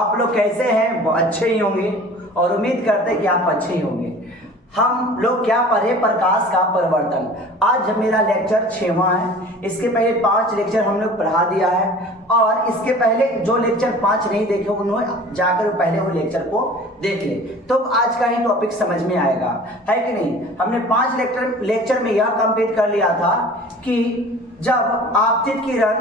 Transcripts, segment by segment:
आप लोग कैसे हैं? अच्छे ही होंगे और उम्मीद करते हैं कि आप अच्छे ही होंगे। हम लोग क्या पढ़े? प्रकाश का प्रवर्तन। आज मेरा लेक्चर 6वां है। इसके पहले 5 लेक्चर हम लोग पढ़ा दिया है और इसके पहले जो लेक्चर 5 नहीं देखे उन्होंने जाकर पहले वो लेक्चर को देख ले, तो आज का ही टॉपिक समझ में आएगा, है कि नहीं। हमने 5 लेक्चर में यह कंप्लीट कर लिया था कि जब आपतित किरण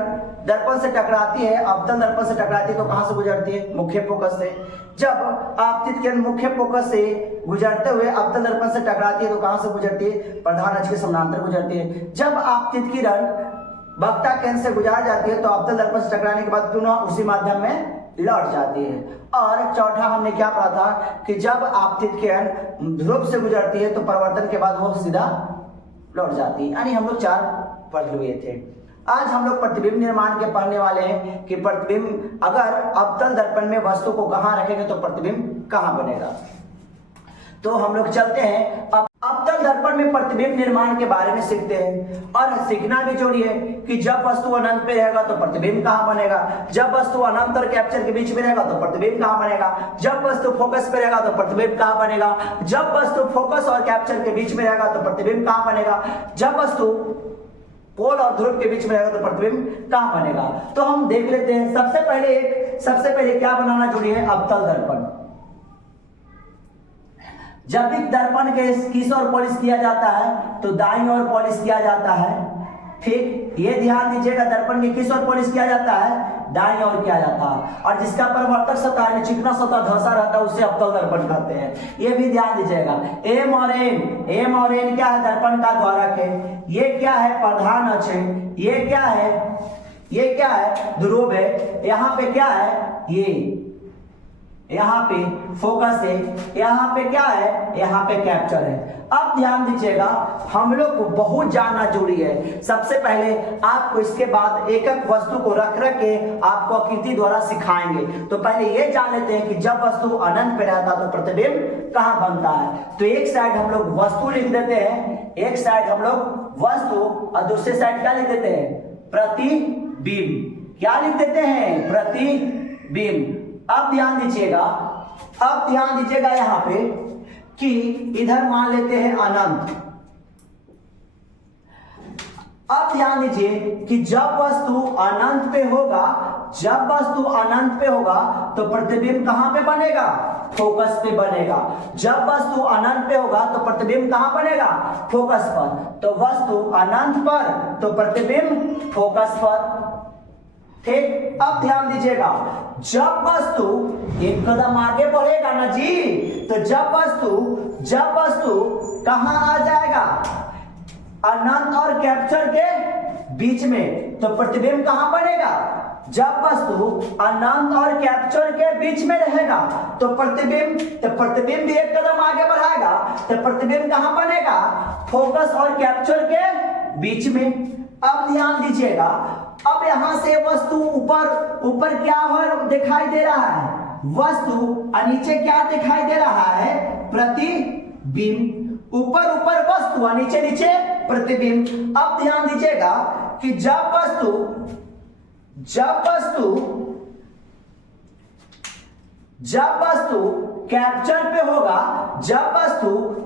दर्पण से टकराती है, अवतल दर्पण से टकराती है तो कहां से गुजरती है? मुख्य फोकस से। जब आपतित किरण मुख्य फोकस से गुजरते हुए अवतल दर्पण से टकराती है तो कहां से गुजरती है? प्रधान अक्ष के समानांतर गुजरती है। जब आपतित किरण वक्ता केंद्र से गुजर जाती है तो अवतल दर्पण से टकराने के बाद पुनः उसी माध्यम में लौट जाती है। और चौथा हमने क्या पढ़ा था कि जब आपतित किरण ध्रुव से गुजरती है तो परिवर्तन के बाद वो सीधा लौट जाती है। यानी हम लोग 4 पढ़ लिए थे। आज हम लोग प्रतिबिंब निर्माण के पढ़ने वाले हैं कि प्रतिबिंब अगर अवतल दर्पण में वस्तु को कहां रखेंगे तो प्रतिबिंब कहां बनेगा। तो हम लोग चलते हैं अब अवतल दर्पण में प्रतिबिंब निर्माण के बारे में सीखते हैं। और सीखना भी जरूरी है कि जब वस्तु अनंत पे रहेगा तो प्रतिबिंब कहां बनेगा, जब वस्तु अनंत और कैप्चर के बीच में रहेगा तो प्रतिबिंब कहां बनेगा, जब वस्तु फोकस पे रहेगा तो प्रतिबिंब कहां बनेगा, जब वस्तु फोकस और कैप्चर के बीच में रहेगा तो प्रतिबिंब कहां बनेगा, जब वस्तु पोल और ध्रुव के बीच में रहेगा तो प्रतिबिंब कहां बनेगा। तो हम देख लेते हैं। सबसे पहले क्या बनाना जरूरी है? अवतल दर्पण। जब भी दर्पण के किस ओर पॉलिश किया जाता है तो दाईं ओर पॉलिश किया जाता है। ठीक, ये ध्यान दीजिएगा, दर्पण के किस ओर पॉलिश किया जाता है? दाईं ओर किया जाता है। और जिसका परिवर्तक सतह है, चिकना सतह धंसा रहता है, उसे अवतल दर्पण कहते हैं। ये भी ध्यान दीजिएगा। एम और एन क्या है? दर्पण का द्वारक है। ये क्या है? प्रधान अक्ष है। ये क्या है? ये क्या है? ध्रुव है। यहाँ पे क्या है? ये यहाँ पे फोकस है। यहाँ पे क्या है? यहाँ पे कैप्चर है। अब ध्यान दीजिएगा, हम लोग को बहुत जानना जरूरी है। सबसे पहले आपको इसके बाद एक एक वस्तु को रख के आपको आकृति द्वारा सिखाएंगे। तो पहले ये जान लेते हैं कि जब वस्तु अनंत पे रहता तो प्रतिबिंब कहाँ बनता है। तो एक साइड हम लोग वस्तु लिख देते हैं, एक साइड हम लोग वस्तु और दूसरे साइड क्या लिख देते हैं? प्रतिबिंब। क्या लिख देते हैं? प्रतिबिंब। अब ध्यान दीजिएगा यहां पे कि इधर मान लेते हैं अनंत। अब ध्यान दीजिए कि जब वस्तु अनंत पे होगा तो प्रतिबिंब कहां पे बनेगा? फोकस पे बनेगा। जब वस्तु अनंत पे होगा तो प्रतिबिंब कहां बनेगा? फोकस पर। तो वस्तु अनंत पर तो प्रतिबिंब फोकस पर। ठीक, अब ध्यान दीजिएगा, जब वस्तु एक कदम आगे बढ़ेगा ना जी, तो जब वस्तु कहां आ जाएगा? अनंत और कैप्चर के बीच में, तो प्रतिबिंब कहां बनेगा? जब वस्तु अनंत और कैप्चर के बीच में रहेगा तो प्रतिबिंब भी एक कदम आगे बढ़ाएगा, तो प्रतिबिंब कहां बनेगा? फोकस और कैप्चर के बीच में। अब ध्यान दीजिएगा, अब यहां से वस्तु ऊपर क्या हो दिखाई दे रहा है? वस्तु और नीचे क्या दिखाई दे रहा है? प्रतिबिंब। ऊपर वस्तु और नीचे प्रतिबिंब। अब ध्यान दीजिएगा कि जब वस्तु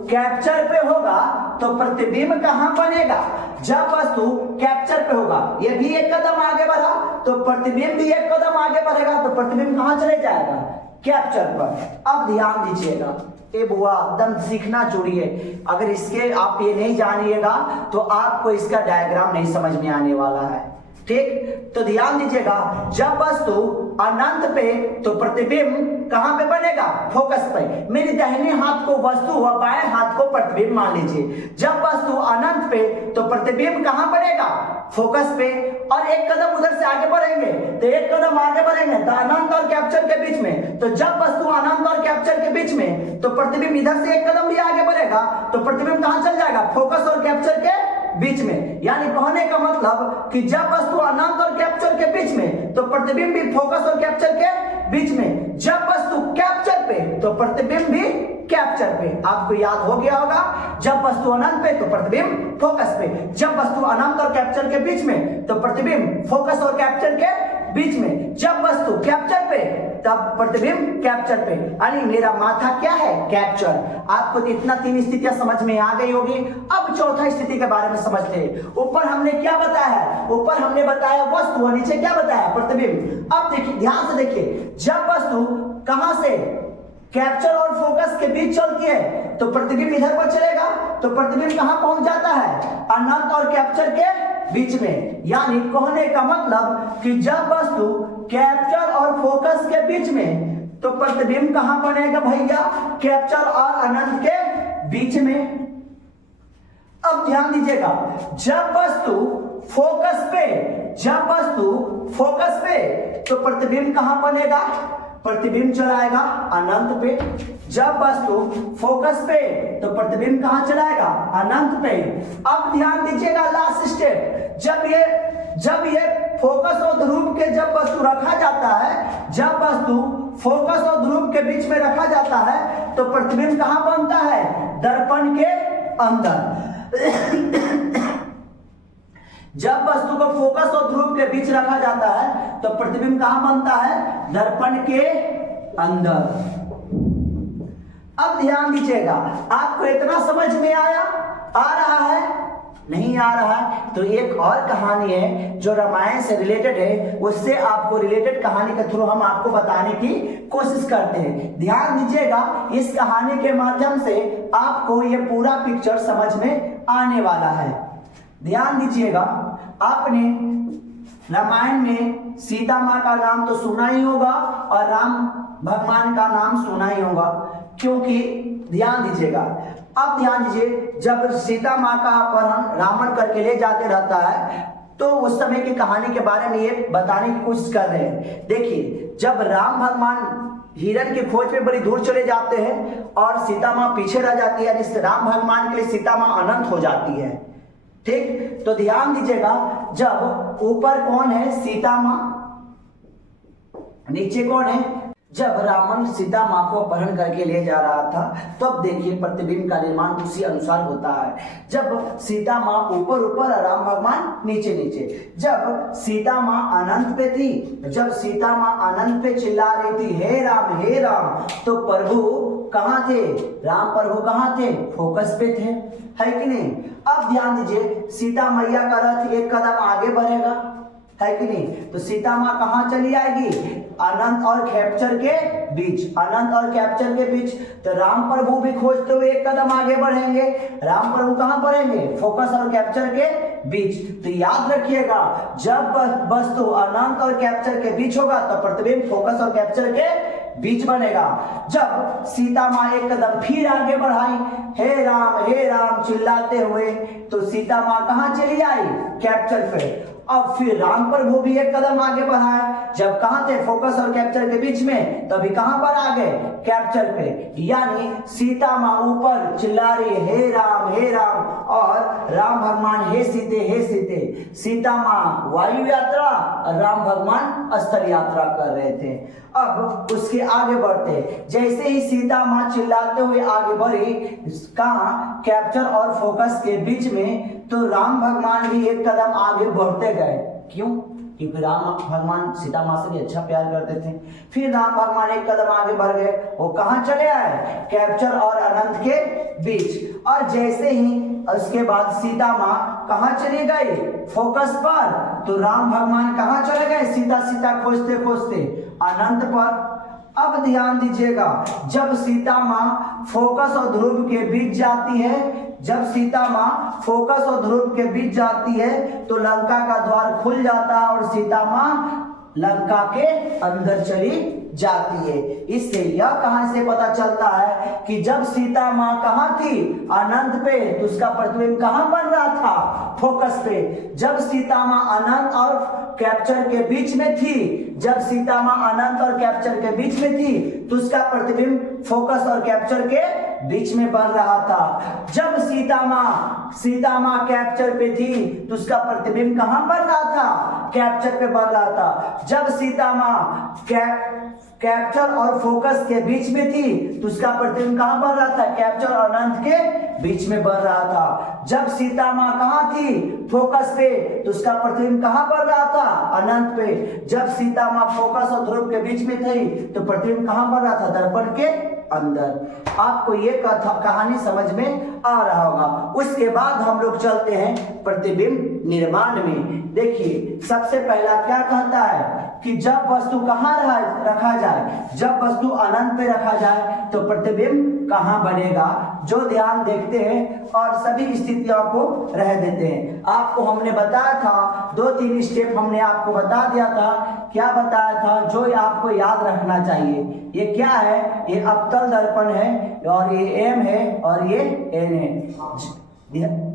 कैप्चर पे होगा तो प्रतिबिंब कहां बनेगा? जब वस्तु कैप्चर पे होगा, ये भी एक कदम आगे बढ़ा तो प्रतिबिंब भी एक कदम आगे बढ़ेगा, तो प्रतिबिंब कहां चले जाएगा? कैप्चर पर। अब ध्यान दीजिएगा, ये बुआ एकदम सीखना जरूरी है। अगर इसके आप ये नहीं जानिएगा तो आपको इसका डायग्राम नहीं समझ में आने वाला है। ठीक, तो ध्यान दीजिएगा, जब वस्तु अनंत पे तो प्रतिबिंब कहां पे बनेगा? फोकस पे। मेरे दाहिने हाथ को वस्तु व बाएं हाथ को प्रतिबिंब मान लीजिए। जब वस्तु अनंत पे तो प्रतिबिंब कहां बनेगा? फोकस पे। और एक कदम उधर से आगे बढ़ेंगे तो एक कदम आगे बढ़ेंगे तो अनंत और कैप्चर के बीच में, तो जब वस्तु अनंत और कैप्चर के बीच में तो प्रतिबिंब इधर से एक कदम भी आगे बढ़ेगा तो प्रतिबिंब कहां चल जाएगा? फोकस और कैप्चर के बीच में। यानी कहने का मतलब कि जब वस्तु अनंत और कैप्चर के बीच में तो प्रतिबिंब भी फोकस और कैप्चर के बीच में। जब वस्तु कैप्चर पे तो प्रतिबिंब भी कैप्चर पे। आपको याद हो गया होगा, जब वस्तु अनंत पे तो प्रतिबिंब फोकस पे, जब वस्तु अनंत और कैप्चर के बीच में तो प्रतिबिंब फोकस और कैप्चर के बीच में, जब वस्तु कैप्चर पे, तब प्रतिबिंब कैप्चर पे, यानी मेरा माथा क्या है, कैप्चर। आपको तो इतना 3 स्थितियां समझ में आ गई होगी। अब चौथा स्थिति के बारे में समझते हैं। ऊपर हमने क्या बताया है, ऊपर हमने बताया वस्तु और नीचे क्या बताया, प्रतिबिंब। अब देखिए, ध्यान से देखिए, जब वस्तु कहां से कैप्चर और फोकस के बीच चलती है तो प्रतिबिंब इधर पर चलेगा, तो प्रतिबिंब कहां पहुंच जाता है, अनंत और कैप्चर के बीच में। यानी कहने का मतलब कि जब वस्तु कैप्चर और फोकस के बीच में, तो प्रतिबिंब कहां बनेगा भैया, कैप्चर और अनंत के बीच में। अब ध्यान दीजिएगा, जब वस्तु फोकस पे, तो प्रतिबिंब कहां बनेगा, प्रतिबिंब चलाएगा अनंत पे। जब वस्तु फोकस पे, तो प्रतिबिंब कहां चलाएगा, अनंत पे। अब ध्यान दीजिएगा, लास्ट स्टेप, जब ये फोकस और ध्रुव के जब वस्तु रखा जाता है, जब वस्तु फोकस और ध्रुव के बीच में रखा जाता है, तो प्रतिबिंब कहां बनता है, दर्पण के अंदर। जब वस्तु को फोकस और ध्रुव के बीच रखा जाता है, तो प्रतिबिंब कहां बनता है, दर्पण के अंदर। अब ध्यान दीजिएगा, आपको इतना समझ में आ रहा है, नहीं आ रहा है तो एक और कहानी है जो रामायण से रिलेटेड है, उससे आपको रिलेटेड कहानी के थ्रू हम आपको बताने की कोशिश करते हैं। ध्यान दीजिएगा, इस कहानी के माध्यम से आपको ये पूरा पिक्चर समझ में आने वाला है। ध्यान दीजिएगा, आपने रामायण में सीता माँ का नाम तो सुना ही होगा और राम भगवान का नाम सुना ही होगा, क्योंकि ध्यान दीजिएगा, अब ध्यान दीजिए, जब सीता माँ का अपहरण रावण करके ले जाते रहता है, तो उस समय की कहानी के बारे में ये बताने की कोशिश कर रहे हैं। देखिए, जब राम भगवान हिरण की खोज में बड़ी दूर चले जाते हैं और सीता माँ पीछे रह जाती है, जिससे राम भगवान के लिए सीता माँ अनंत हो जाती है। ठीक, तो ध्यान दीजिएगा, जब ऊपर कौन है, सीता माँ, नीचे कौन है, जब रावण सीता माँ को अपहरण करके ले जा रहा था, तब तो देखिए प्रतिबिंब का निर्माण उसी अनुसार होता है। जब सीता माँ ऊपर ऊपर और राम भगवान नीचे नीचे। जब सीता माँ अनंत पे थी, जब सीता माँ अनंत पे चिल्ला रही थी, हे राम, तो प्रभु कहाँ थे, राम प्रभु कहाँ थे, फोकस पे थे, है कि नहीं। अब ध्यान दीजिए, सीता मैया का रथ एक कदम आगे बढ़ेगा, है कि नहीं, तो सीता माँ कहाँ चली आएगी, अनंत और कैप्चर के बीच, अनंत और कैप्चर के बीच। तो राम प्रभु भी खोजते हुए एक कदम आगे बढ़ेंगे, राम प्रभु कहाँ बढ़ेंगे, फोकस और कैप्चर के बीच। तो याद रखिएगा, जब वस्तु अनंत और कैप्चर के बीच होगा, तो प्रतिबिंब फोकस और कैप्चर के बीच बनेगा। जब सीता माँ एक कदम फिर आगे बढ़ाई, हे राम चिल्लाते हुए, तो सीता माँ कहाँ चली आई, कैप्चर पे। अब फिर राम प्रभु भी एक कदम आगे बढ़ाए, जब कहां थे, फोकस और कैप्चर के बीच में, तभी कहां पर आ गए, कैप्चर पे। यानी सीता माँ ऊपर चिल्ला रही है, हे राम, और राम भगवान हे सीते। सीता माँ वायु यात्रा और राम भगवान स्थल यात्रा कर रहे थे। अब उसके आगे बढ़ते, जैसे ही सीता माँ चिल्लाते हुए आगे बढ़ी, कहां, कैप्चर और फोकस के बीच में, तो राम भगवान भी एक कदम आगे बढ़ते गए। क्यों, क्योंकि राम भगवान सीता माँ से भी अच्छा प्यार करते थे। फिर राम भगवान एक कदम आगे बढ़ गए, वो कहाँ चले आए, कैप्चर और अनंत के बीच। और जैसे ही उसके बाद सीता माँ कहाँ चली गई, फोकस पर, तो राम भगवान कहाँ चले गए, सीता खोजते खोजते अनंत पर। अब ध्यान दीजिएगा, जब सीता माँ फोकस और ध्रुव के बीच जाती है, जब सीता माँ फोकस और ध्रुव के बीच जाती है, तो लंका का द्वार खुल जाता है और सीता माँ लंका के अंदर चली जाती है। इससे यह कहां से पता चलता है कि जब सीता माँ कहाँ थी, अनंत पे, तो उसका प्रतिबिंब कहाँ बन रहा था, फोकस पे। जब सीता माँ अनंत और कैप्चर के बीच में थी, जब सीता माँ अनंत और कैप्चर के बीच में थी, तो उसका प्रतिबिंब फोकस और कैप्चर के बीच में बन रहा था। जब सीता माँ कैप्चर पे थी, तो उसका प्रतिबिंब कहाँ बन रहा था, कैप्चर पे बन रहा था। जब सीता माँ कैप्चर और फोकस के बीच में थी, तो उसका प्रतिबिंब कहाँ बन रहा था, कैप्चर और अनंत के बीच में बढ़ रहा था। जब सीता माँ कहाँ थी? फोकस पे, तो उसका प्रतिबिंब कहाँ बढ़ रहा था? अनंत पे। जब सीता माँ फोकस और ध्रुव के बीच में थी तो प्रतिबिंब कहाँ बढ़ रहा था? दर्पण के अंदर। आपको ये कहानी समझ में आ रहा होगा। उसके बाद हम लोग चलते हैं प्रतिबिंब निर्माण में। देखिए सबसे पहला क्या कहता है कि जब वस्तु कहाँ रखा जाए, जब वस्तु अनंत पे रखा जाए तो प्रतिबिंब कहाँ बनेगा, जो ध्यान देखते हैं और सभी स्थितियों को रह देते हैं। आपको हमने बताया था 2-3 स्टेप हमने आपको बता दिया था। क्या बताया था? जो आपको याद रखना चाहिए। ये क्या है? ये अवतल दर्पण है और ये एम है और ये एन है।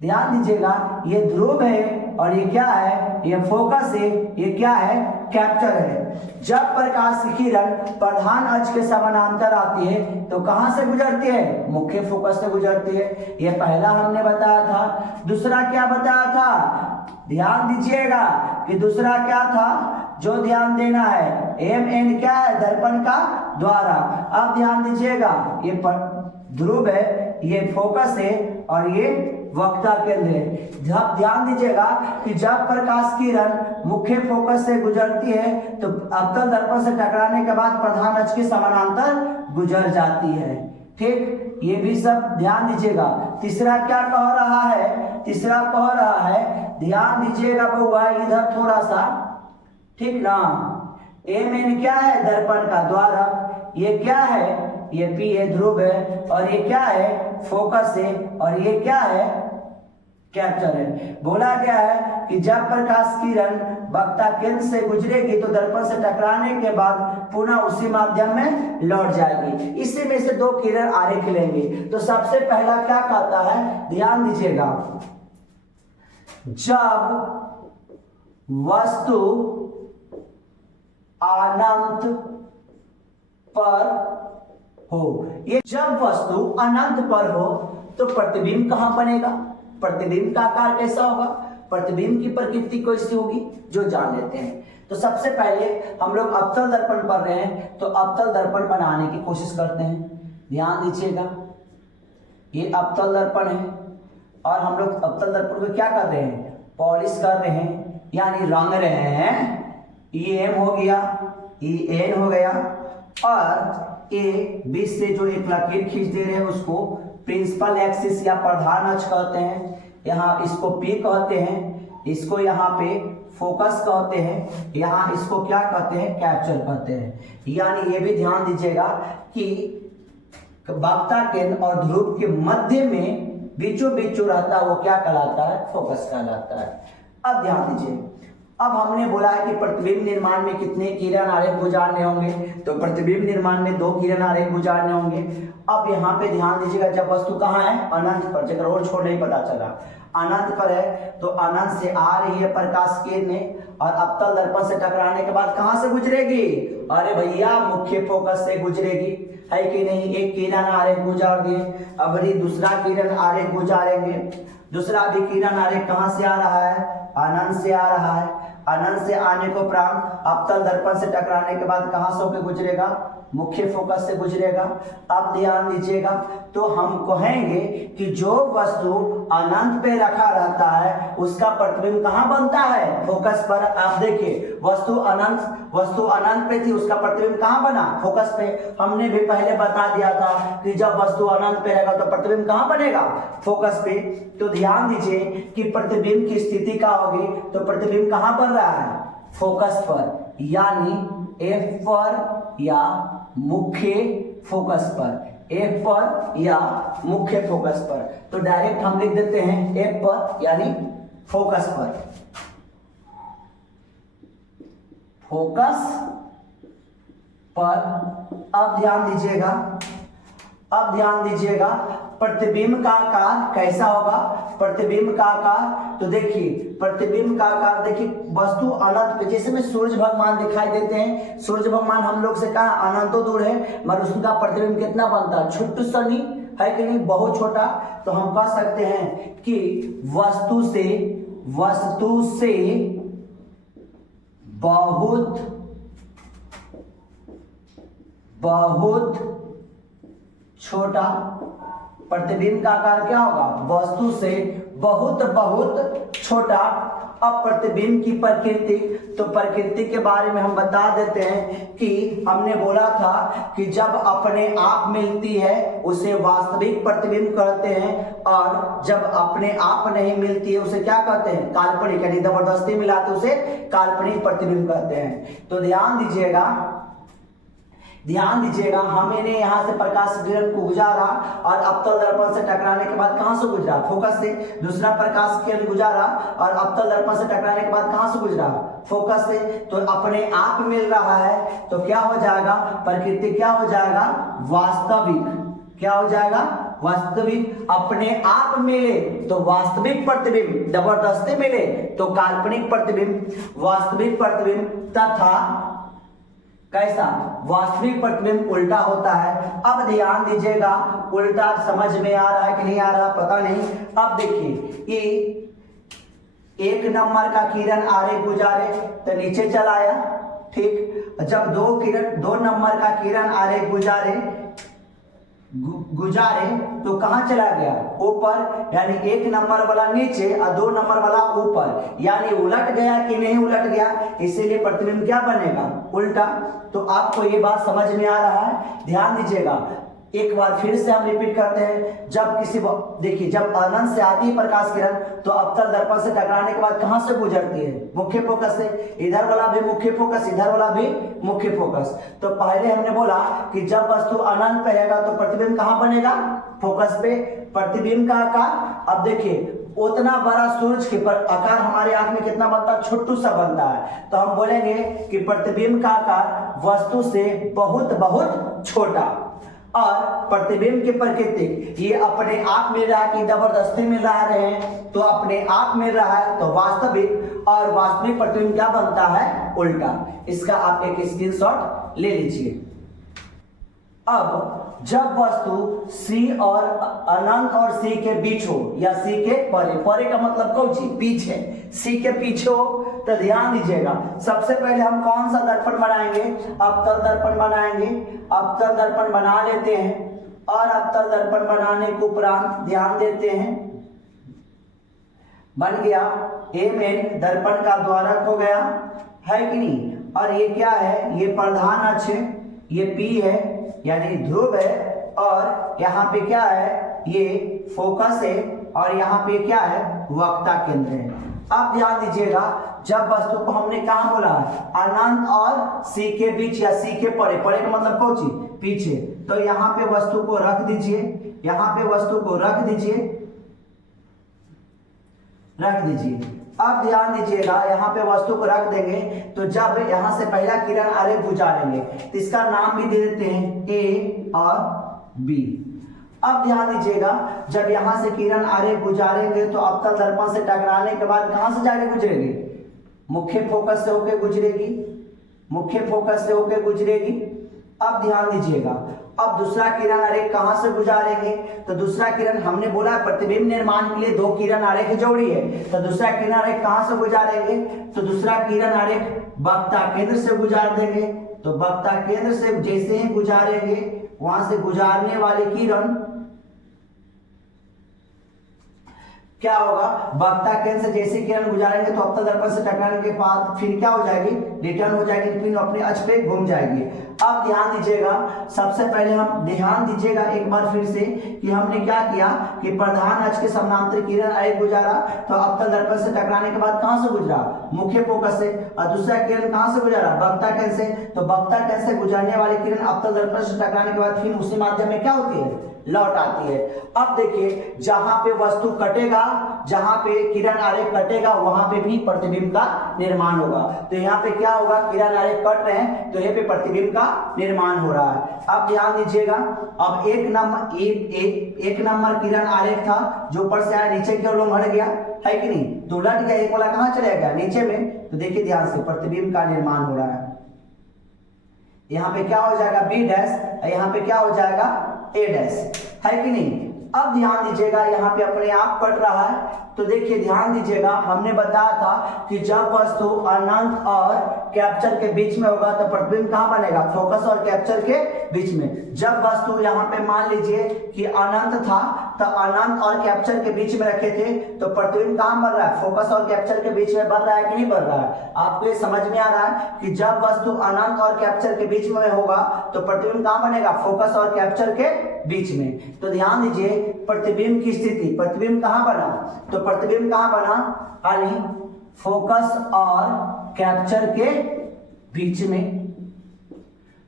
ध्यान दीजिएगा, ये ध्रुव है और ये क्या है? ये फोकस है। ये क्या है? कैप्चर है। जब प्रकाश की किरण प्रधान अक्ष के समानांतर आती है तो कहां से गुजरती है? मुख्य फोकस से गुजरती है। ये पहला हमने बताया था। दूसरा क्या बताया था? ध्यान दीजिएगा कि दूसरा क्या था जो ध्यान देना है? एम एन क्या है? दर्पण का द्वारा। अब ध्यान दीजिएगा, ये ध्रुव है, ये फोकस है और ये वक्ता केंद्र है। जब ध्यान दीजिएगा कि जब प्रकाश किरण मुख्य फोकस से गुजरती है तो अवतल दर्पण से टकराने के बाद प्रधान अक्ष के समानांतर गुजर जाती है। ठीक, ये भी सब ध्यान दीजिएगा। तीसरा क्या कह रहा है? तीसरा कह रहा है, ध्यान दीजिएगा बउआ इधर थोड़ा सा, ठीक ना। एम एन क्या है? दर्पण का द्वारक। ये क्या है? ये पी है, ध्रुव है, और ये क्या है? फोकस है, और ये क्या है? कैप्चर है। बोला गया है कि जब प्रकाश किरण वक्ता केंद्र से गुजरेगी तो दर्पण से टकराने के बाद पुनः उसी माध्यम में लौट जाएगी। इसी में से 2 किरण आरेख लेंगे। तो सबसे पहला क्या कहता है? ध्यान दीजिएगा, जब वस्तु अनंत पर हो, ये जब वस्तु अनंत पर हो तो प्रतिबिंब कहां बनेगा? प्रतिबिंब का आकार कैसा होगा? प्रतिबिंब की प्रकृति कैसी होगी? जो जान लेते हैं। तो सबसे पहले हम लोग अवतल दर्पण पढ़ रहे हैं तो अवतल दर्पण बनाने की कोशिश करते हैं। ध्यान दीजिएगा, ये अवतल दर्पण है और हम लोग अवतल दर्पण को क्या कर रहे हैं? पॉलिश कर रहे हैं, यानी रंग रहे हैं। ये एम हो गया, ये एन हो गया, और ए बीच से जो एक लकीर खींच दे रहे हैं उसको प्रिंसिपल एक्सिस या प्रधान अक्ष कहते हैं। यहाँ इसको पी कहते हैं, इसको यहाँ पे फोकस कहते हैं, यहाँ इसको क्या कहते हैं? कैप्चर कहते हैं। यानी ये भी ध्यान दीजिएगा कि वक्ता केंद्र और ध्रुव के मध्य में बीचों बीच जो रहता है वो क्या कहलाता है? फोकस कहलाता है। अब ध्यान दीजिए, अब हमने बोला है कि प्रतिबिंब निर्माण में कितने किरण आरेख गुजारने होंगे? तो प्रतिबिंब निर्माण में 2 किरण आरेख गुजारने होंगे। अब यहाँ पे ध्यान दीजिएगा, जब वस्तु कहाँ है? अनंत पर। जगह और छोड़ नहीं पता चला, अनंत पर है तो अनंत से आ रही है प्रकाश किरणें और अवतल दर्पण से टकराने के बाद कहां से गुजरेगी? अरे भैया मुख्य फोकस से गुजरेगी, है कि नहीं? एक किरण आरेख गुजार दिए, अब दूसरा किरण आरेख गुजारेंगे। दूसरा भी किरण आरेख कहां से आ रहा है? अनंत से आ रहा है। अनंत से आने को उपरांत अवतल दर्पण से टकराने के बाद कहां से होकर गुजरेगा? मुख्य फोकस से गुजरेगा। अब ध्यान दीजिएगा, तो हम कहेंगे कि जो वस्तु अनंत पे रखा रहता है उसका प्रतिबिंब कहां बनता है? फोकस पर। आप देखिए, वस्तु अनंत पे थी, उसका प्रतिबिंब कहां बना? फोकस पे। हमने भी पहले बता दिया था कि जब वस्तु अनंत पे रहेगा तो प्रतिबिंब कहां बनेगा? फोकस पे। तो ध्यान दीजिए कि प्रतिबिंब की स्थिति क्या होगी? तो प्रतिबिंब कहां बन रहा है? फोकस पर, यानी F पर या मुख्य फोकस पर। F पर या मुख्य फोकस पर। तो डायरेक्ट हम लिख देते हैं F पर यानी फोकस पर। फोकस पर। अब ध्यान दीजिएगा प्रतिबिंब का आकार कैसा होगा? प्रतिबिंब का आकार, तो देखिए प्रतिबिंब का आकार, देखिए वस्तु अनंत पे, जैसे में सूर्य भगवान दिखाई देते हैं। सूर्य भगवान हम लोग से कहा अनंतो दूर है, मगर उसका प्रतिबिंब कितना बनता है? छोटू सनी, है कि नहीं? बहुत छोटा। तो हम कह सकते हैं कि वस्तु से बहुत छोटा, प्रतिबिंब का आकार क्या होगा, वस्तु से बहुत बहुत छोटा। अब प्रतिबिंब की प्रकृति, तो प्रकृति के बारे में हम बता देते हैं कि हमने बोला था कि जब अपने आप मिलती है उसे वास्तविक प्रतिबिंब कहते हैं, और जब अपने आप नहीं मिलती है उसे क्या कहते हैं, काल्पनिक, यानी जबरदस्ती मिलाते उसे काल्पनिक प्रतिबिंब कहते हैं। तो ध्यान दीजिएगा, हमने यहाँ से प्रकाश किरण को गुजारा और अवतल दर्पण से टकराने के बाद कहाँ से गुजरा, फोकस से। दूसरा प्रकाश किरण गुजारा और अवतल दर्पण से टकराने के बाद कहाँ से गुजरा, फोकस से। तो अपने आप मिल रहा है तो क्या हो जाएगा, प्रकृति क्या हो जाएगा, वास्तविक। क्या हो जाएगा, वास्तविक। अपने आप मिले तो वास्तविक प्रतिबिंब, जबरदस्ती मिले तो काल्पनिक प्रतिबिंब। वास्तविक प्रतिबिंब तथा कैसा, वास्तविक प्रतिबिंब उल्टा होता है। अब ध्यान दीजिएगा, उल्टा समझ में आ रहा है कि नहीं आ रहा पता नहीं। अब देखिए, ये 1 नंबर का किरण आरे गुजारे तो नीचे चला आया, ठीक। जब 2 नंबर का किरण आरे गुजारे तो कहां चला गया, ऊपर, यानी 1 नंबर वाला नीचे और 2 नंबर वाला ऊपर, यानी उलट गया कि नहीं उलट गया, इसीलिए प्रतिबिंब क्या बनेगा, उल्टा। तो आपको ये बात समझ में आ रहा है, ध्यान दीजिएगा। एक बार फिर से हम रिपीट करते हैं, जब देखिए, जब अनंत से आती है प्रकाश किरण तो अवतल दर्पण से टकराने के बाद कहां से गुजरती है, मुख्य फोकस से। इधर वाला भी मुख्य फोकस, इधर वाला भी मुख्य फोकस। तो पहले हमने बोला कि जब वस्तु अनंत पे रहेगा तो प्रतिबिंब कहां बनेगा, फोकस पे। प्रतिबिंब का आकार, अब देखिए, उतना बड़ा सूरज के पर आकार हमारे आंख में कितना बनता है, छोटू सा बनता है। तो हम बोलेंगे कि प्रतिबिंब का आकार वस्तु से बहुत बहुत छोटा। और प्रतिबिंब की प्रकृति, ये अपने आप मिल रहा है कि जबरदस्ती मिल रहा है, तो अपने आप मिल रहा है तो वास्तविक, और वास्तविक प्रतिबिंब क्या बनता है, उल्टा। इसका आप एक स्क्रीनशॉट ले लीजिए। अब जब वस्तु C और अनंत और C के बीच हो, या C के परे का मतलब कौन सी, पीछे, C के पीछे हो, तो ध्यान दीजिएगा, सबसे पहले हम कौन सा दर्पण बनाएंगे, अवतल दर्पण बनाएंगे। अवतल दर्पण बना लेते हैं, और अवतल दर्पण बनाने के उपरांत ध्यान देते हैं, बन गया Mn दर्पण का द्वारक हो गया, है कि नहीं। और ये क्या है, ये प्रधान अक्ष है, ये P है यानी ध्रुव है, और यहाँ पे क्या है, ये फोकस है, और यहाँ पे क्या है, वक्ता केंद्र है। अब ध्यान दीजिएगा, जब वस्तु को हमने कहाँ बोला, अनंत और C के बीच या C के परे का मतलब कौन सी, पीछे। तो यहाँ पे वस्तु को रख दीजिए, यहाँ पे वस्तु को रख दीजिए। अब ध्यान दीजिएगा, यहाँ पे वस्तु को रख देंगे तो जब यहाँ से पहला किरण आरे गुजारेंगे तो इसका नाम भी दे देते हैं A और B। अब ध्यान दीजिएगा, जब यहाँ से किरण आरे गुजारेंगे तो अवतल दर्पण से टकराने के बाद कहाँ से जाके गुजरेगी, मुख्य फोकस से होके गुजरेगी, मुख्य फोकस से होके गुजरेगी। अब ध्यान दीजिएगा, अब दूसरा किरण आरेख कहां से गुजारेंगे, तो दूसरा किरण हमने बोला प्रतिबिंब निर्माण के लिए 2 किरण आरेख जोड़ी है, तो दूसरा किरण आरेख कहां से गुजारेंगे, तो दूसरा किरण आरेख वक्ता केंद्र से गुजार देंगे। तो वक्ता केंद्र से जैसे ही गुजारेंगे, वहां से गुजारने वाली किरण क्या होगा, वक्ता केंद्र से जैसे किरण गुजारेंगे तो अवतल दर्पण से टकराने के बाद फिर क्या हो जाएगी, रिटर्न हो जाएगी, फिर अपने अक्ष पे घूम जाएगी। अब ध्यान दीजिएगा, सबसे पहले हम ध्यान दीजिएगा एक बार फिर से कि हमने क्या किया कि प्रधान अक्ष के समानांतर किरण आरेख गुजारा तो अवतल दर्पण से टकराने के बाद कहां से गुजरा, मुख्य फोकस से, और दूसरा किरण कहां से गुजारा, वक्ता केंद्र से। तो वक्ता केंद्र से गुजरने वाली किरण अवतल दर्पण से टकराने के बाद फिर उसी माध्यम में क्या होती है, लौट आती है। अब देखिए, जहां पे वस्तु कटेगा, जहां पे किरण आरेख कटेगा वहां पे भी प्रतिबिंब का निर्माण होगा। तो यहाँ पे क्या होगा, किरण आरेख कट रहे हैं तो यहाँ पे प्रतिबिंब का निर्माण हो रहा है। अब ध्यान दीजिएगा, अब एक नंबर किरण आरेख था जो ऊपर से आया नीचे की ओर लौट गया, है कि नहीं, तो उलट गया, एक वाला कहां चला गया, नीचे में। तो देखिए ध्यान से, प्रतिबिंब का निर्माण हो रहा है। यहाँ पे क्या हो जाएगा, B डैश, यहाँ पे क्या हो जाएगा, A डैश, है कि नहीं। अब ध्यान दीजिएगा, यहाँ पे अपने आप कट रहा है। तो देखिए ध्यान दीजिएगा, हमने बताया था कि जब वस्तु अनंत और कैप्चर के बीच में होगा तो प्रतिबिंब कहाँ बनेगा, फोकस और कैप्चर के बीच में। जब वस्तु यहाँ पे मान लीजिए कि अनंत था, तो अनंत और कैप्चर के बीच में रखे थे, तो प्रतिबिंब कहाँ बन रहा है, फोकस और कैप्चर के बीच में बन रहा है कि नहीं बन रहा है। आपको ये समझ में आ रहा है कि जब वस्तु अनंत और कैप्चर के बीच में होगा तो प्रतिबिंब कहाँ बनेगा, फोकस और कैप्चर के बीच में। तो ध्यान दीजिए प्रतिबिंब की स्थिति, प्रतिबिंब कहाँ बना, तो प्रतिबिंब कहाँ बना, यानी फोकस और कैप्चर के बीच में,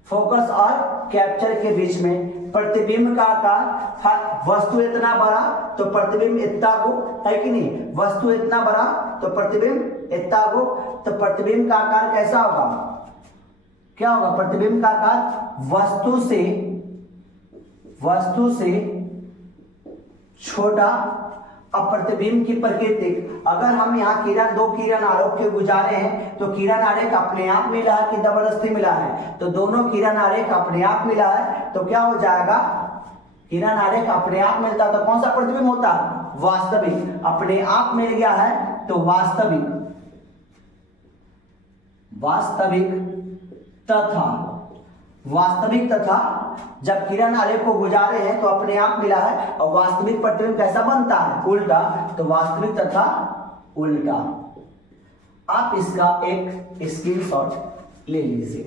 फोकस और कैप्चर के बीच में। प्रतिबिंब का आकार, वस्तु इतना बड़ा तो प्रतिबिंब इतना गो, है कि नहीं, वस्तु इतना बड़ा तो प्रतिबिंब इतना गो। तो प्रतिबिंब का आकार कैसा होगा, क्या होगा, प्रतिबिंब का आकार वस्तु से छोटा। अब प्रतिबिंब की प्रकृति, अगर हम यहाँ किरण, दो किरण आरेख के गुजारे हैं तो किरण आरेख अपने आप मिला है कि जबरदस्ती मिला है, तो दोनों किरण आरेख अपने आप मिला है, तो क्या हो जाएगा, किरण आरेख अपने आप मिलता है तो कौन सा प्रतिबिंब होता है, वास्तविक। अपने आप मिल गया है तो वास्तविक तथा जब किरण आलेख को गुजारे हैं तो अपने आप मिला है। और वास्तविक प्रतिबिंब कैसा बनता है, उल्टा, तो वास्तविक तथा उल्टा। आप इसका एक स्क्रीनशॉट ले लीजिए।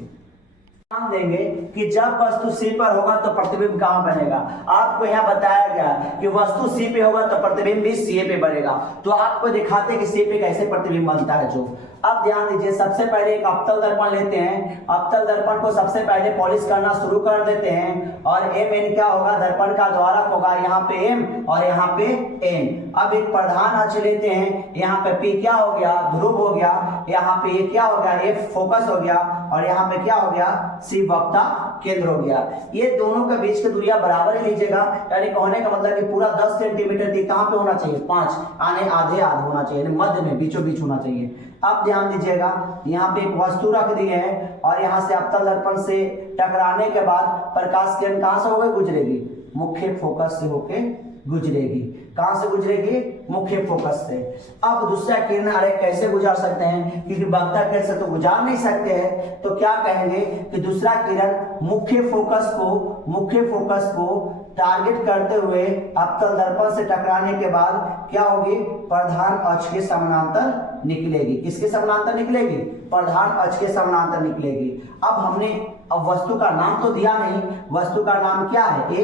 ध्यान देंगे कि जब वस्तु सी पर होगा तो प्रतिबिंब कहां बनेगा। आपको यहाँ बताया गया कि वस्तु सी पे होगा तो प्रतिबिंब भी सी पे बनेगा। तो आपको दिखाते हैं कि सी पे कैसे प्रतिबिंब बनता है। जो अब ध्यान दीजिए, सबसे पहले एक अवतल दर्पण लेते हैं। अवतल दर्पण को सबसे पहले पॉलिश करना शुरू कर देते हैं और एम एन क्या होगा, दर्पण का द्वारक होगा, यहाँ पे एम और यहाँ पे एन। अब एक प्रधान अक्ष लेते हैं, यहाँ पे पी क्या हो गया, ध्रुव हो गया, यहाँ पे ये क्या हो गया, एफ फोकस हो गया और यहाँ पे क्या हो गया, सी वक्ता केंद्र हो गया। ये दोनों के बीच की दूरियां बराबर ही लीजिएगा, यानी कहने का मतलब कि पूरा 10 सेंटीमीटर की कहां पे होना चाहिए, 5 आने आधे होना चाहिए, मध्य में बीचों बीच होना चाहिए। अब ध्यान दीजिएगा, यहाँ पे एक वस्तु रख दी है और यहाँ से अवतल दर्पण से टकराने के बाद प्रकाश किरण कहां से होकर गुजरेगी, मुख्य फोकस से होके गुजरेगी। कहां से गुजरेगी, मुख्य फोकस से। अब दूसरा किरण आरेख कैसे गुजार सकते हैं, क्योंकि वक्ता किरण से तो गुजार नहीं सकते हैं, तो क्या कहेंगे कि दूसरा किरण मुख्य फोकस को टारगेट करते हुए अवतल दर्पण से टकराने के बाद क्या होगी, प्रधान अक्ष के समानांतर निकलेगी। किसके समानांतर निकलेगी, प्रधान अक्ष के समानांतर निकलेगी। अब वस्तु का नाम तो दिया नहीं, वस्तु का नाम क्या है, ए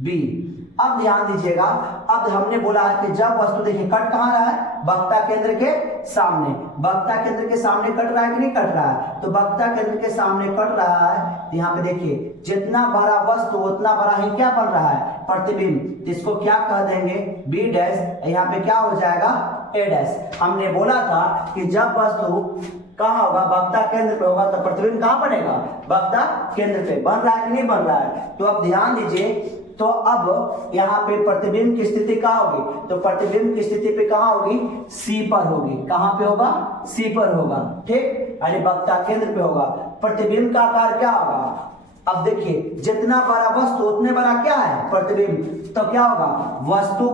बी। अब ध्यान दीजिएगा, अब हमने बोला है कि जब वस्तु, देखिए कट कहां रहा है, वक्ता केंद्र के सामने। वक्ता केंद्र के सामने कट रहा है कि नहीं कट रहा है, तो वक्ता केंद्र के सामने कट रहा है। यहाँ पे देखिए जितना बड़ा वस्तु उतना बड़ा ही क्या बन रहा है, प्रतिबिंब। इसको क्या कह देंगे, बी डैश, यहाँ पे क्या हो जाएगा, ए डैश। हमने बोला था कि जब वस्तु कहाँ होगा, वक्ता केंद्र पे होगा तो प्रतिबिंब कहाँ बनेगा, वक्ता केंद्र पे। बन रहा है कि नहीं बन रहा है, तो अब ध्यान दीजिए, तो अब यहाँ पे प्रतिबिंब की स्थिति कहाँ होगी, तो प्रतिबिंब की स्थिति पे कहाँ होगी, सी पर होगी। कहाँ पे होगा, सी पर होगा, ठीक, यानी वक्ता केंद्र पे होगा। प्रतिबिंब का आकार क्या होगा, अब देखिए जितना बड़ा वस्तु उतने बड़ा क्या है, प्रतिबिंब। तो क्या होगा, वस्तु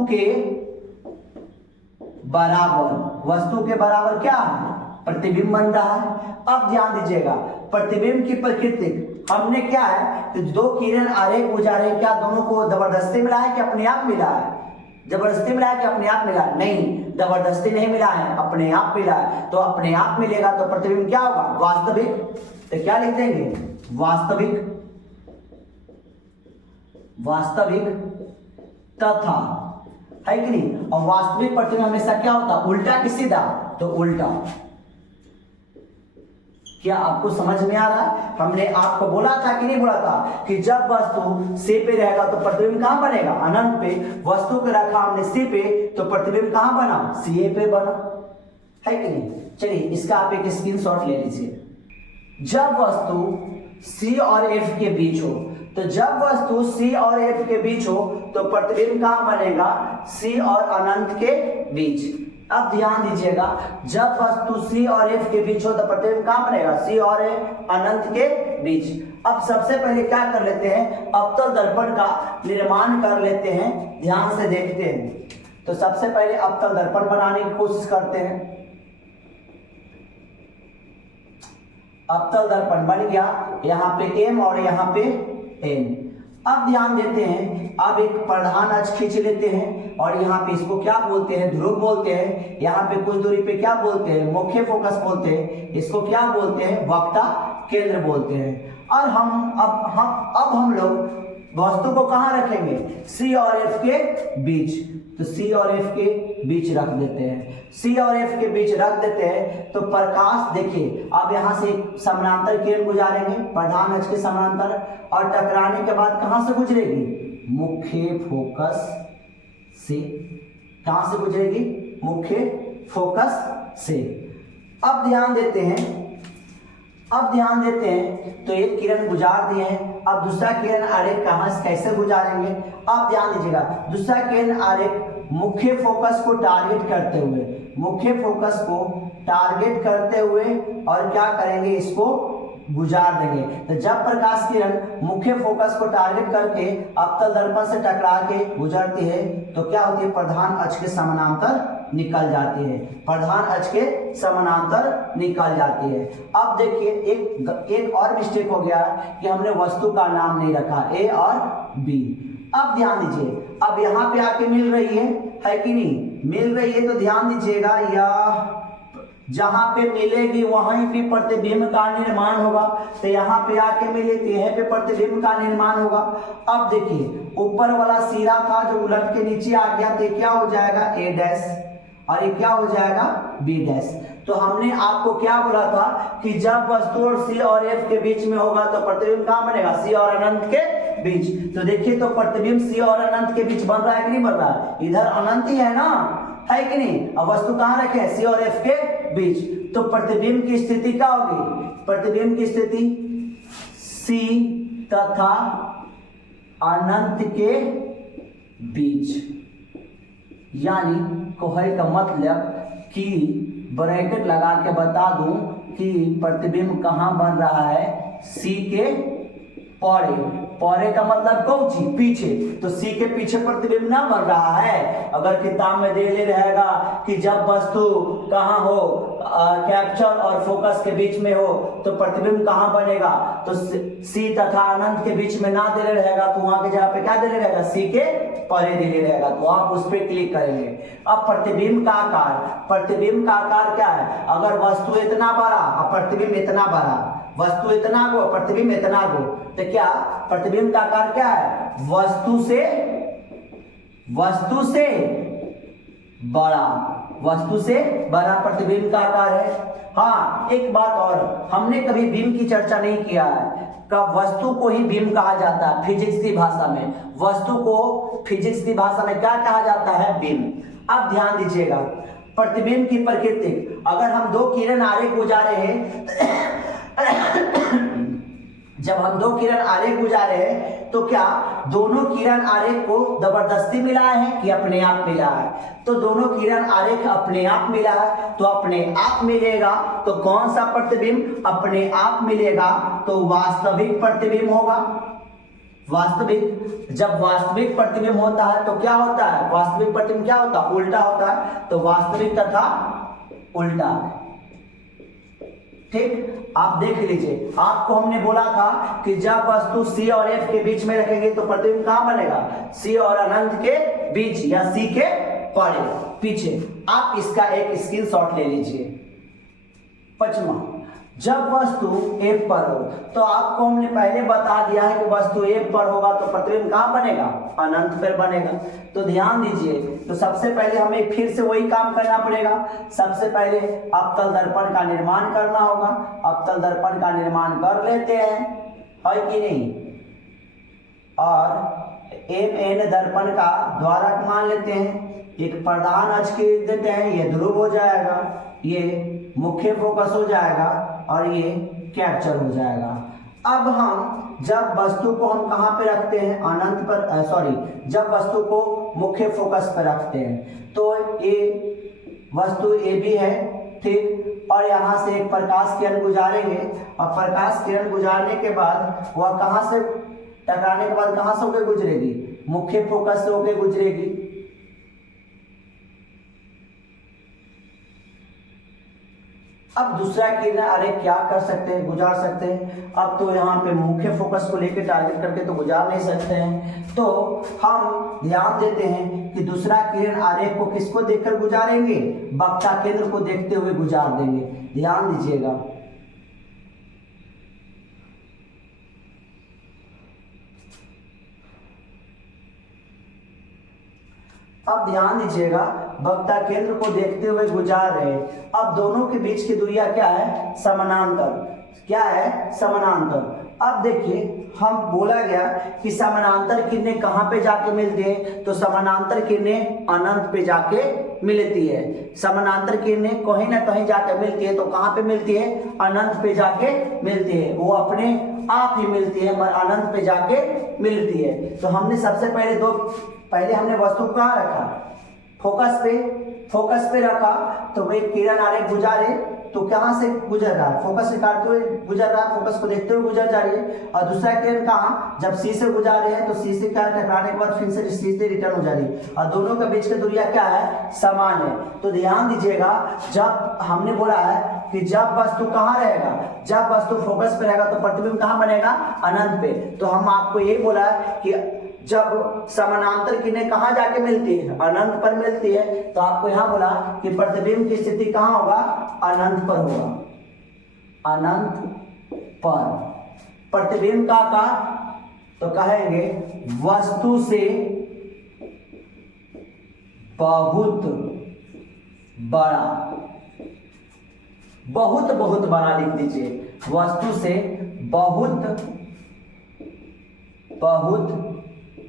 के बराबर क्या है, प्रतिबिंब बन रहा है। अब ध्यान दीजिएगा, प्रतिबिंब की प्रकृति हमने क्या है कि दो किरण आरेख गुजारे, क्या दोनों को जबरदस्ती मिला है कि अपने आप मिला है, जबरदस्ती मिला है कि अपने आप मिला है, नहीं, जबरदस्ती नहीं मिला है, अपने आप मिला है। तो अपने आप मिलेगा तो प्रतिबिंब क्या होगा, वास्तविक। तो क्या लिख देंगे, वास्तविक तथा, है कि नहीं। और वास्तविक प्रतिबिंब हमेशा क्या होता, उल्टा कि सीधा, तो उल्टा। क्या आपको समझ में आ रहा है, हमने आपको बोला था कि नहीं बोला था कि जब वस्तु सी पे रहेगा तो प्रतिबिंब कहां बनेगा, अनंत पे। वस्तु को रखा हमने सी पे तो प्रतिबिंब कहां बना, सी पे बना, है कि नहीं। चलिए इसका आप एक स्क्रीनशॉट ले लीजिए। जब वस्तु सी और एफ के बीच हो, तो जब वस्तु सी और एफ के बीच हो तो प्रतिबिंब कहां बनेगा, सी और अनंत के बीच। अब ध्यान दीजिएगा, जब वस्तु C और F के बीच हो तो प्रतिबिंब कहाँ बनेगा, C और अनंत के बीच। अब सबसे पहले क्या कर लेते हैं, अवतल दर्पण का निर्माण कर लेते हैं, ध्यान से देखते हैं। तो सबसे पहले अवतल दर्पण बनाने की कोशिश करते हैं। अवतल दर्पण बन गया, यहाँ पे M और यहाँ पे N। अब ध्यान देते हैं, अब एक प्रधान अक्ष खींच लेते हैं और यहाँ पे इसको क्या बोलते हैं, ध्रुव बोलते हैं। यहाँ पे कुछ दूरी पे क्या बोलते हैं, मुख्य फोकस बोलते हैं। इसको क्या बोलते हैं, वक्ता केंद्र बोलते हैं। और अब हम लोग वस्तु को कहाँ रखेंगे, C और F के बीच। तो C और F के बीच रख देते हैं, C और F के बीच रख देते हैं। तो प्रकाश देखिए, अब यहाँ से एक समानांतर किरण गुजारेंगे प्रधान अक्ष के समानांतर, और टकराने के बाद कहाँ से गुजरेगी, मुख्य फोकस से। कहाँ से गुजरेगी, मुख्य फोकस से। अब ध्यान देते हैं, तो एक किरण गुजार दिए हैं। अब दूसरा किरण आरेख कहाँ से कैसे गुजारेंगे, अब ध्यान दीजिएगा। दूसरा किरण आरेख मुख्य फोकस को टारगेट करते हुए, और क्या करेंगे, इसको गुजार देंगे। तो जब प्रकाश किरण मुख्य फोकस को टारगेट करके अवतल दर्पण से टकरा के गुजरती है तो क्या होती है, प्रधान अक्ष के समानांतर निकल जाती है, प्रधान अक्ष के समानांतर निकल जाती है। अब देखिए एक और मिस्टेक हो गया कि हमने वस्तु का नाम नहीं रखा, A और B। अब ध्यान दीजिए, अब यहाँ पे आके मिल रही है कि नहीं, मिल रही है। तो ध्यान दीजिएगा, यह जहां पे मिलेगी वहीं पे प्रतिबिंब का निर्माण होगा। तो यहाँ पे आके मिले तो यहीं पे प्रतिबिंब का निर्माण होगा। अब देखिए, ऊपर वाला सिरा था जो उलट के नीचे आ गया, तो क्या हो जाएगा, A डैश, और ये क्या हो जाएगा, B डैश। तो हमने आपको क्या बोला था कि जब वस्तु और C और F के बीच में होगा तो प्रतिबिंब कहाँ बनेगा, C और अनंत के बीच। तो देखिए, तो प्रतिबिंब C और अनंत के बीच बन रहा है कि नहीं बन रहा है, इधर अनंत ही है ना, है कि नहीं। अब वस्तु कहाँ रखे, C और F के बीच। तो प्रतिबिंब की स्थिति क्या होगी, प्रतिबिंब की स्थिति C तथा अनंत के बीच, यानी कोहे का मतलब कि ब्रैकेट लगा के बता दूं कि प्रतिबिंब कहाँ बन रहा है, C के पौरे का मतलब कौन सी, पीछे। तो C के पीछे प्रतिबिंब ना बन रहा है। अगर किताब में दे रहेगा कि जब वस्तु कहाँ हो, कैप्चर और फोकस के बीच में हो तो प्रतिबिंब कहाँ बनेगा, तो C तथा अनंत के बीच में ना दे रहेगा तो वहां की जगह पे क्या दे रहेगा, C के परे दे रहेगा। तो आप उस पर क्लिक करेंगे। अब प्रतिबिंब का आकार क्या है, अगर वस्तु इतना बड़ा और प्रतिबिंब इतना बड़ा, वस्तु इतना गो प्रतिबिंब इतना गो, तो क्या प्रतिबिंब का आकार क्या है, वस्तु से बड़ा प्रतिबिंब का आकार है। हाँ, एक बात और, हमने कभी बिंब की चर्चा नहीं किया है। कब वस्तु को ही बिंब कहा जाता है फिजिक्स की भाषा में, वस्तु को फिजिक्स की भाषा में क्या कहा जाता है, बिंब। अब ध्यान दीजिएगा, प्रतिबिंब की प्रकृति, अगर हम दो किरण आरेख गुजारे हैं जब हम दो किरण आरेख गुजारे हैं तो क्या दोनों किरण आरेख को जबरदस्ती मिलाए हैं कि अपने आप मिला है, तो दोनों किरण आरेख अपने आप मिला है। तो अपने आप मिलेगा तो कौन सा प्रतिबिंब अपने आप मिलेगा, तो वास्तविक प्रतिबिंब होगा। वास्तविक, जब वास्तविक प्रतिबिंब होता है तो क्या होता है, वास्तविक प्रतिबिंब क्या होता है, उल्टा होता है। तो वास्तविक तथा उल्टा, ठीक। आप देख लीजिए, आपको हमने बोला था कि जब वस्तु C और F के बीच में रखेंगे तो प्रतिबिंब कहाँ बनेगा, C और अनंत के बीच या C के पीछे। आप इसका एक स्क्रीनशॉट ले लीजिए। पचमा, जब वस्तु F पर हो तो आपको हमने पहले बता दिया है कि वस्तु F पर होगा तो प्रतिबिंब कहाँ बनेगा, अनंत पर बनेगा। तो ध्यान दीजिए, तो सबसे पहले हमें फिर से वही काम करना पड़ेगा। सबसे पहले अवतल दर्पण का निर्माण करना होगा। अवतल दर्पण का निर्माण कर लेते हैं, है कि नहीं, और MN दर्पण का द्वारक मान लेते हैं। एक प्रधान अक्ष के देते हैं, ये ध्रुव हो जाएगा, ये मुख्य फोकस हो जाएगा और ये कैप्चर हो जाएगा। अब हम जब वस्तु को हम कहाँ पे रखते हैं, अनंत पर, जब वस्तु को मुख्य फोकस पर रखते हैं तो ये वस्तु ए बी है, ठीक, और यहाँ से एक प्रकाश किरण गुजारेंगे और प्रकाश किरण गुजारने के बाद वह कहाँ से टकराने के बाद कहाँ से होकर गुजरेगी, मुख्य फोकस से होकर गुजरेगी। अब दूसरा किरण आरेख क्या कर सकते हैं, गुजार सकते हैं। अब तो यहाँ पे मुख्य फोकस को लेकर टारगेट करके तो गुजार नहीं सकते हैं, तो हम ध्यान देते हैं कि दूसरा किरण आरेख को किसको देखकर गुजारेंगे, वक्ता केंद्र को देखते हुए गुजार देंगे। ध्यान दीजिएगा, अब ध्यान दीजिएगा, वक्ता केंद्र को देखते हुए गुजार रहे। अब दोनों के बीच की दूरियां क्या है, समानांतर। क्या है, समानांतर। अब देखिए हम बोला गया कि समानांतर किरणें कहाँ पे जाके मिलती है, तो समानांतर किरणें अनंत पे जाके मिलती है। समानांतर किरणें कहीं ना कहीं जाके मिलती है, तो कहाँ पे मिलती है, अनंत पे जाके मिलती है। वो अपने आप ही मिलती है, मगर अनंत पे जाके मिलती है। तो हमने सबसे पहले हमने वस्तु को कहाँ रखा, फोकस पे रखा, तो वे किरण आरेख गुजारे, तो कहाँ से गुजर रहा है, फोकस से काटते हुए गुजर रहा है, फोकस को देखते हुए गुजर जा रही है। और दूसरा किरण कहाँ, जब सी से गुजार रहे हैं तो सी से क्या टकराने के बाद फिर से सी से रिटर्न हो जा रही है, और दोनों के बीच की दूरियां क्या है, समान है। तो ध्यान दीजिएगा, जब हमने बोला है कि जब वस्तु कहाँ रहेगा, जब वस्तु फोकस पे रहेगा तो प्रतिबिंब कहाँ बनेगा, अनंत पे। तो हम आपको ये बोला है कि जब समानांतर किरणें कहाँ जाके मिलती है, अनंत पर मिलती है, तो आपको यहाँ बोला कि प्रतिबिंब की स्थिति कहाँ होगा, अनंत पर होगा, अनंत पर। प्रतिबिंब का तो कहेंगे वस्तु से बहुत बड़ा, बहुत बड़ा लिख दीजिए, वस्तु से बहुत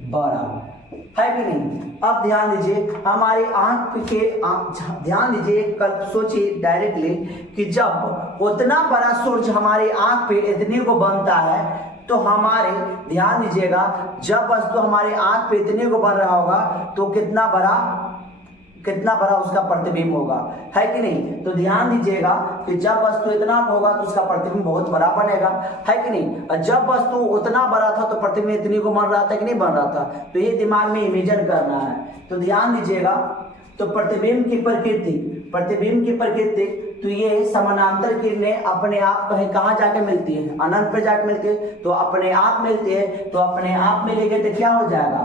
बड़ा, है कि नहीं। अब ध्यान दीजिए, हमारी ध्यान दीजिए, कल सोचिए डायरेक्टली कि जब उतना बड़ा सूरज हमारी आंख पे इतने को बनता है, तो हमारे ध्यान दीजिएगा, जब वस्तु हमारे आंख पे इतने को बन रहा होगा तो कितना बड़ा उसका प्रतिबिंब होगा, है कि नहीं। तो ध्यान दीजिएगा कि जब वस्तु इतना होगा तो उसका प्रतिबिंब बहुत बड़ा बनेगा, है कि नहीं। और जब वस्तु उतना बड़ा था तो प्रतिबिंब इतनी को बन रहा था कि नहीं बन रहा था, तो ये दिमाग में इमेजिन करना है। तो ध्यान दीजिएगा, तो प्रतिबिंब की प्रकृति, तो ये समानांतर किरणें अपने आप कहाँ जाके मिलती है, अनंत पे जाके मिलती है, तो अपने आप मिलती है, तो अपने आप मिलेंगे तो क्या हो जाएगा,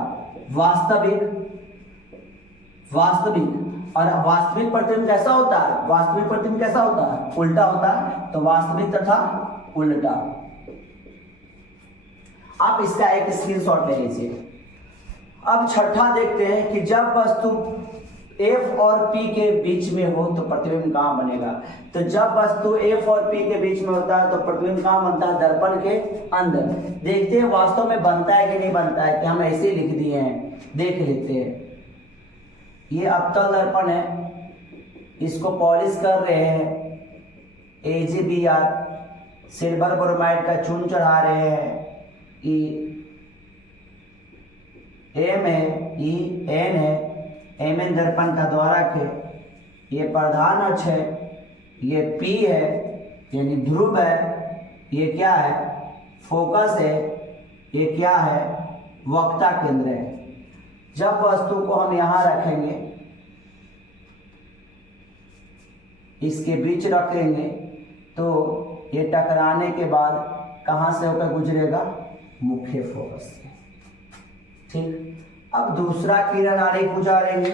वास्तविक। और वास्तविक प्रतिबिंब कैसा होता है, वास्तविक प्रतिबिंब कैसा होता है, उल्टा होता है। तो वास्तविक तथा उल्टा। आप इसका एक स्क्रीनशॉट ले लीजिए। अब छठा देखते हैं कि जब वस्तु F और P के बीच में हो तो प्रतिबिंब कहाँ बनेगा। तो जब वस्तु F और P के बीच में होता है तो प्रतिबिंब कहाँ बनता है, दर्पण के अंदर। देखते हैं वास्तव में बनता है कि नहीं बनता है, कि हम ऐसे ही लिख दिए हैं, देख लेते हैं। ये अवतल दर्पण है, इसको पॉलिश कर रहे हैं, AgBr सिल्वर ब्रोमाइड का चून चढ़ा रहे हैं, M है, N है, Mn दर्पण का द्वारक है, ये प्रधान अक्ष है, ये P है यानी ध्रुव है, ये क्या है, फोकस है, ये क्या है, वक्ता केंद्र है। जब वस्तु को हम यहाँ रखेंगे, इसके बीच रखेंगे, तो ये टकराने के बाद कहाँ से होकर गुजरेगा, मुख्य फोकस से। ठीक। अब दूसरा किरण आरेख गुजारेंगे,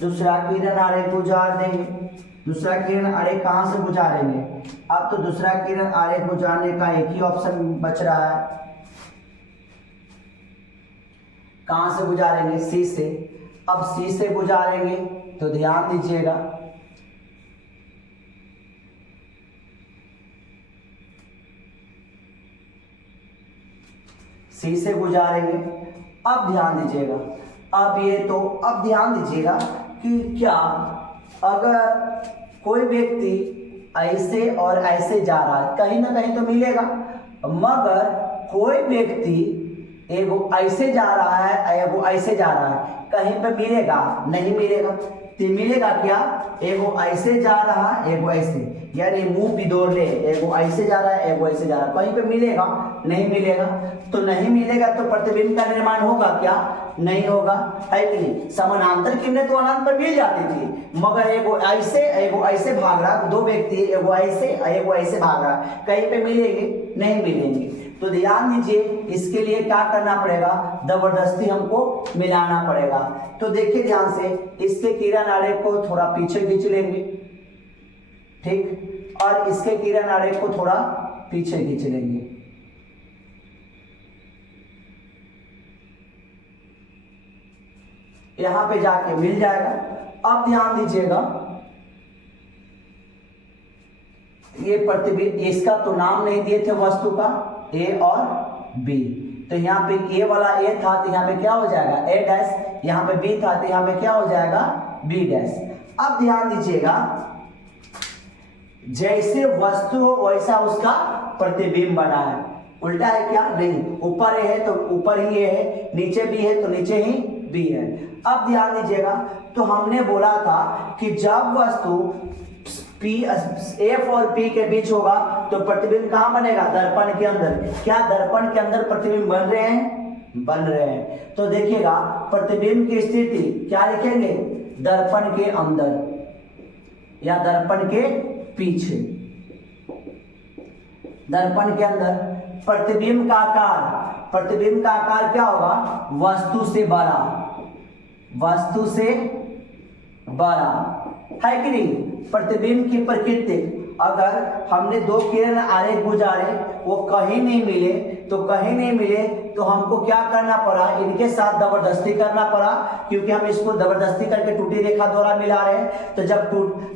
दूसरा किरण आरेख गुजार देंगे। दूसरा किरण आरेख कहाँ से गुजारेंगे, अब तो दूसरा किरण आरेख गुजारने का एक ही ऑप्शन बच रहा है, कहाँ से गुजारेंगे, सी से। अब सी से गुजारेंगे तो ध्यान दीजिएगा, सी से गुजारेंगे। अब ध्यान दीजिएगा, अब ध्यान दीजिएगा कि क्या अगर कोई व्यक्ति ऐसे और ऐसे जा रहा है, कहीं ना कहीं तो मिलेगा, मगर कोई व्यक्ति एगो ऐसे जा रहा है, एगो ऐसे जा रहा है, कहीं पे मिलेगा? नहीं मिलेगा। तो मिलेगा क्या? एगो ऐसे जा रहा है, एगो ऐसे, यानी मुंह बिदोर ले, एगो ऐसे जा रहा है, एगो ऐसे जा रहा है, कहीं पे मिलेगा? नहीं मिलेगा। तो नहीं मिलेगा तो प्रतिबिंब का निर्माण होगा क्या? नहीं होगा, है कि नहीं? समानांतर किरणें तो अनंत पर मिल जाती थी, मगर एगो ऐसे भाग रहा, दो व्यक्ति एगो ऐसे भाग रहा, कहीं पे मिलेंगे? नहीं मिलेंगे। तो ध्यान दीजिए, इसके लिए क्या करना पड़ेगा? जबरदस्ती हमको मिलाना पड़ेगा। तो देखिए ध्यान से, इसके किरण आरेख को थोड़ा पीछे खींच लेंगे, ठीक, और इसके किरण आरेख को थोड़ा पीछे खींच लेंगे। यहां पे जाके मिल जाएगा। अब ध्यान दीजिएगा, ये प्रतिबिंब, इसका तो नाम नहीं दिए थे वस्तु का, ए और बी, तो यहाँ पे ए वाला ए था तो यहाँ पे क्या हो जाएगा? ए डैश, यहाँ पे बी था तो यहाँ पे क्या हो जाएगा? B dash. अब ध्यान दीजिएगा, जैसे वस्तु हो वैसा उसका प्रतिबिंब बना है। उल्टा है क्या? नहीं, ऊपर ए है तो ऊपर ही ए है, नीचे बी है तो नीचे ही बी है। अब ध्यान दीजिएगा, तो हमने बोला था कि जब वस्तु P, F और P के बीच होगा तो प्रतिबिंब कहां बनेगा? दर्पण के अंदर। क्या दर्पण के अंदर प्रतिबिंब बन रहे हैं? बन रहे हैं। तो देखिएगा, प्रतिबिंब की स्थिति क्या लिखेंगे? दर्पण के अंदर या दर्पण के पीछे। दर्पण के अंदर प्रतिबिंब का आकार क्या होगा? वस्तु से बड़ा, वस्तु से बड़ा, है कि नहीं? प्रतिबिंब की प्रकृति, अगर हमने दो किरण आरेख गुजारे, वो कहीं नहीं मिले तो हमको क्या करना पड़ा? इनके साथ जबरदस्ती करना पड़ा, क्योंकि हम इसको जबरदस्ती करके टूटी रेखा द्वारा मिला रहे हैं। तो जब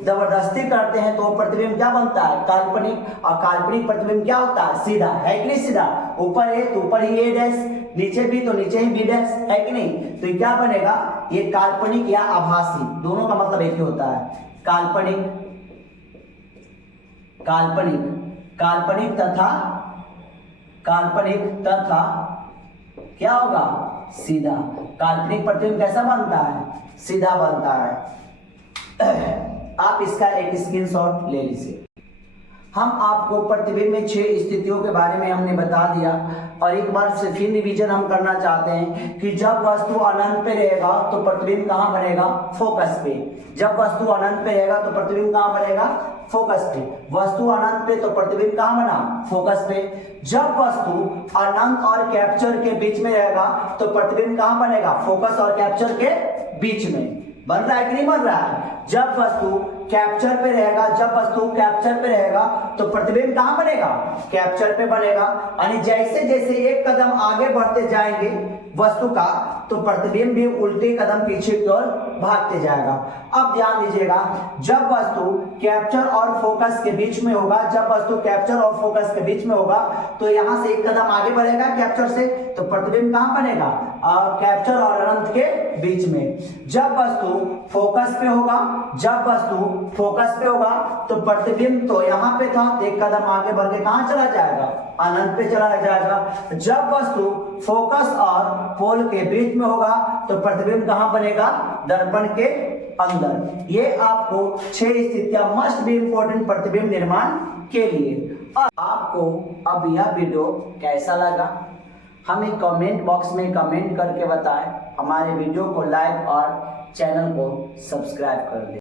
जबरदस्ती करते हैं तो प्रतिबिंब क्या बनता है? काल्पनिक। और काल्पनिक प्रतिबिंब क्या होता है? सीधा, है कि नहीं? सीधा, ऊपर है तो ऊपर ही ए डैश, नीचे भी तो नीचे ही बी डैश, है कि नहीं? तो ये क्या बनेगा? ये काल्पनिक या आभासी, दोनों का मतलब एक ही होता है। काल्पनिक तथा क्या होगा? सीधा। काल्पनिक प्रतिबिंब कैसा बनता है? सीधा बनता है। आप इसका एक स्क्रीनशॉट ले लीजिए। हम आपको प्रतिबिंब में 6 स्थितियों के बारे में हमने बता दिया, और एक बार से फिर रिवीजन हम करना चाहते हैं कि जब वस्तु अनंत पे रहेगा तो प्रतिबिंब कहां बनेगा? फोकस पे। जब वस्तु अनंत पे रहेगा तो प्रतिबिंब कहां बनेगा? फोकस पे। वस्तु अनंत पे तो प्रतिबिंब कहां बना? फोकस पे। जब वस्तु अनंत और कैप्चर के बीच में रहेगा तो प्रतिबिंब कहां बनेगा? फोकस और कैप्चर के बीच में। बन रहा है कि नहीं बन रहा है? जब वस्तु कैप्चर पे रहेगा तो प्रतिबिंब कहां बनेगा? कैप्चर पे बनेगा। यानी जैसे जैसे एक कदम आगे बढ़ते जाएंगे वस्तु का, तो प्रतिबिंब भी उल्टे कदम पीछे की ओर भागते जाएगा। अब ध्यान दीजिएगा, जब वस्तु कैप्चर और फोकस के बीच में होगा, तो यहां से एक कदम आगे बढ़ेगा कैप्चर से, तो प्रतिबिंब कहां बनेगा? कैप्चर और अनंत के बीच में। जब वस्तु फोकस पे होगा तो प्रतिबिंब तो यहाँ पे था, एक कदम आगे बढ़ के कहां चला जाएगा? अनंत पे चला जाएगा। जब वस्तु फोकस और पोल के बीच में होगा तो प्रतिबिंब कहां बनेगा? दर्पण के अंदर। ये आपको 6 स्थितियां मस्ट बी इंपॉर्टेंट प्रतिबिंब निर्माण के लिए। और आपको अब यह वीडियो कैसा लगा, हमें कमेंट बॉक्स में कमेंट करके बताएं। हमारे वीडियो को लाइक और चैनल को सब्सक्राइब कर दें।